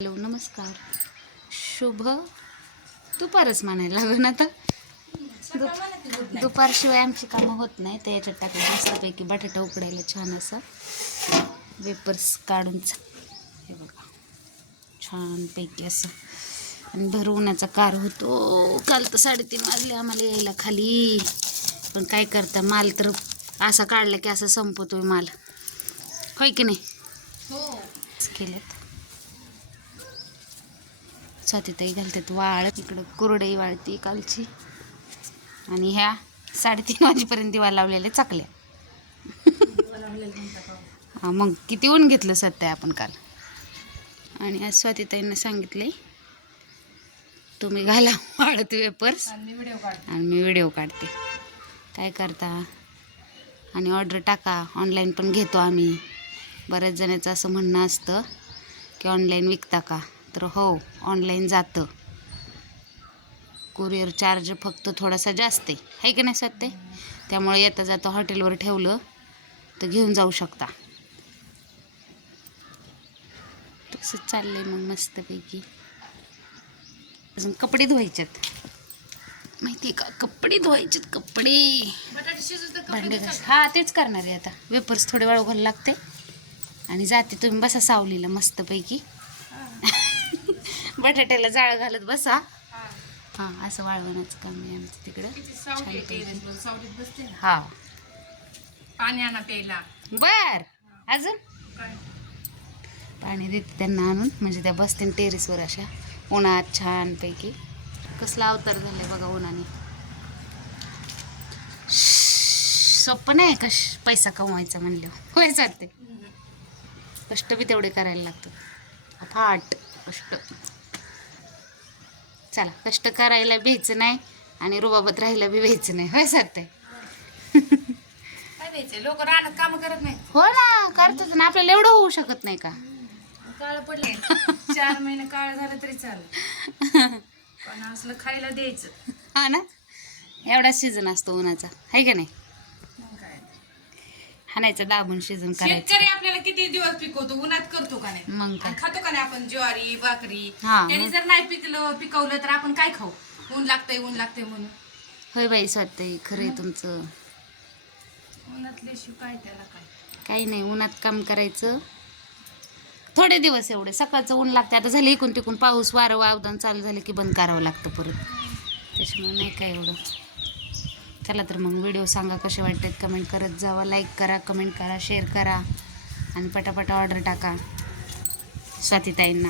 Hello नमस्कार. शुभ दुपारच म्हणायला लागेल आता. दुपारशिवाय आमची कामं होत नाही. तर याच्यात टाकलं मस्तपैकी बटाटा उकडायला छान असा वेपर्स काढून हे बघा छानपैकी असं. आणि भर उन्हाचा कार होतो. काल तर 3:30 वाजले आम्हाला यायला खाली. पण काय करता, माल तर असा काढला की असं संपतोय माल, होय की नाही. हो केलेत स्वातीताई घालतात वाळ. इकडं कुरडई वाळती कालची. आणि ह्या 3:30 वाजेपर्यंत दिवा लावलेल्या चाकल्या. हा मग किती ऊन घेतलं सध्या आपण काल. आणि आज स्वातीताईंना सांगितले तुम्ही घाला वाळत वेपर्स आणि मी व्हिडिओ काढते. काय करता. आणि ऑर्डर टाका, ऑनलाईन पण घेतो आम्ही. बऱ्याच जणांचं असं म्हणणं असतं की ऑनलाईन विकता का. तर हो, ऑनलाईन जातं. कुरिअर चार्ज फक्त थोडासा जास्त आहे की नाही सत्य. त्यामुळे येता जाता हॉटेलवर ठेवलं तर घेऊन जाऊ शकता. तसं चाललंय मग मस्तपैकी. अजून कपडे धुवायचेत माहिती का. कपडे धुवायचेत कपडे. भांडे घास. हा तेच करणार आहे आता. वेपर्स थोडे वाळू घालायला लागते. आणि जाते तुम्ही बसा सावलीला मस्तपैकी. बटाट्याला जाळ घालत बसा. हां असं वाळवण्याचं काम आहे आमचं तिकडं. हा पाणी आणा प्यायला. बर अजून पाणी देते त्यांना आणून. म्हणजे त्या बसतील टेरेसवर अशा उन्हात छानपैकी. कसला अवतार झाले बघा उन्हाने. सोपं नाही पैसा कमवायचा म्हणलं, होय जाते. कष्ट बी तेवढे करायला लागतात. फाट कष्ट. चला कष्ट करायला भ्यायचं नाही आणि रुबाबत राहायला बी भ्यायचं नाही, होय जाते. काय द्यायचं, लोक रानात काम करत नाही. हो ना करतात ना. आपल्याला एवढं होऊ शकत नाही का. काळ पडले 4 महिने काळ झालं तरी चालेल, पण असलं खायला द्यायचं. हा ना. एवढा सीझन असतो उन्हाचा, आहे का नाही. मग काय, हाणायचं दाबून सीझन करायचं. शेतकरी आपल्याला किती दिवस पिकवतो, उन्हात करतो का नाही. मग काय. आणि खातो का नाही आपण ज्वारी भाकरी. हा, त्यांनी मग. जर नाही पिकवलं तर आपण काय खाऊ. ऊन लागतंय म्हणून. होय बाई स्वाती, खरं आहे तुमचं. उन्हातले शिवाय त्याला काय. काही नाही, उन्हात काम करायचं थोडे दिवस. एवढे सकाळचं ऊन लागते. आता झालं इकून तिकून पाऊस वारं वावदान चालू झालं की बंद करावं लागतं परत. त्याच्यामुळे नाही काय एवढं. चला तर मग व्हिडिओ सांगा कसे वाटतात, कमेंट करत जावा. लाईक करा, कमेंट करा, शेअर करा आणि पटापटा ऑर्डर टाका स्वातीताईंना.